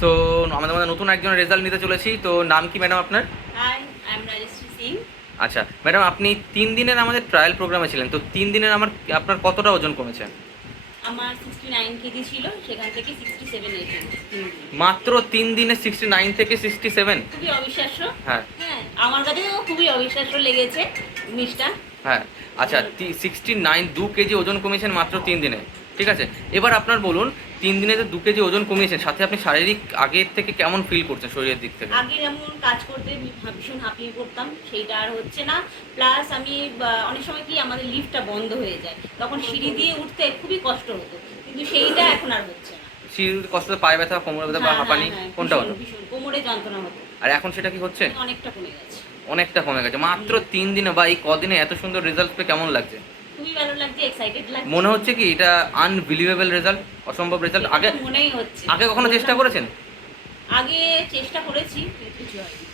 So আমাদের মধ্যে নতুন একজনের রেজাল্ট নিতে চলেছি। তো নাম কি ম্যাডাম আপনার? Hi, I am Rajshree Singh. আচ্ছা ম্যাডাম, আপনি 3 দিনের আমাদের ট্রায়াল প্রোগ্রামে ছিলেন, তো 3 দিনের আপনার কতটা ওজন কমেছে? আমার 69 কেজি ছিল, সেখান থেকে 67 এসেছে। মাত্র 3 দিনে 69 থেকে 67? খুবই অবিশ্বাস্য। হ্যাঁ হ্যাঁ, আমার কাছেও খুবই অবিশ্বাস্য লেগেছে জিনিসটা। হ্যাঁ। আচ্ছা 69 2 কেজি ওজন কমিয়েছেন মাত্র 3 দিনে, ঠিক আছে। এবার আপনার বলুন, 3 দিনে যে 2 কেজি ওজন কমিয়েছেন, সাথে আপনি শারীরিক আগের থেকে কেমন ফিল করছেন শরীরের দিক থেকে? আগে যেমন কাজ করতে ভীষণ হাঁপিয়ে পড়তাম, সেইটা আর হচ্ছে না। প্লাস আমি অনেক সময় কি আমাদের লিফটটা বন্ধ হয়ে যায়, তখন সিঁড়ি দিয়ে উঠতে খুবই কষ্ট হতো, কিন্তু সেইটা এখন আর হচ্ছে না। শরীর কষ্ট, পায়ে ব্যথা, কোমরে ব্যথা বা হ্যাঁ, হাঁপানি, হ্যাঁ, হ্যাঁ, কোনটা ভীষণ হতো? ভীষণ কোমরে যন্ত্রণা হতো। আর এখন সেটা কি হচ্ছে? অনেকটা কমে গেছে। অনেকটা কমে গেছে মাত্র 3 দিনে, বা এই কদিনে এত সুন্দর রেজাল্ট পেয়ে কেমন লাগছে? খুবই ভালো লাগছে, এক্সাইটেড লাগছে। মনে হচ্ছে কি এটা আনবিলিভেবল রেজাল্ট, অসম্ভব রেজাল্ট? এটা আগে তো মনেই হচ্ছে। আগে কখনো চেষ্টা করেছেন? আগে চেষ্টা করেছি, কিন্তু কিছু হয়নি।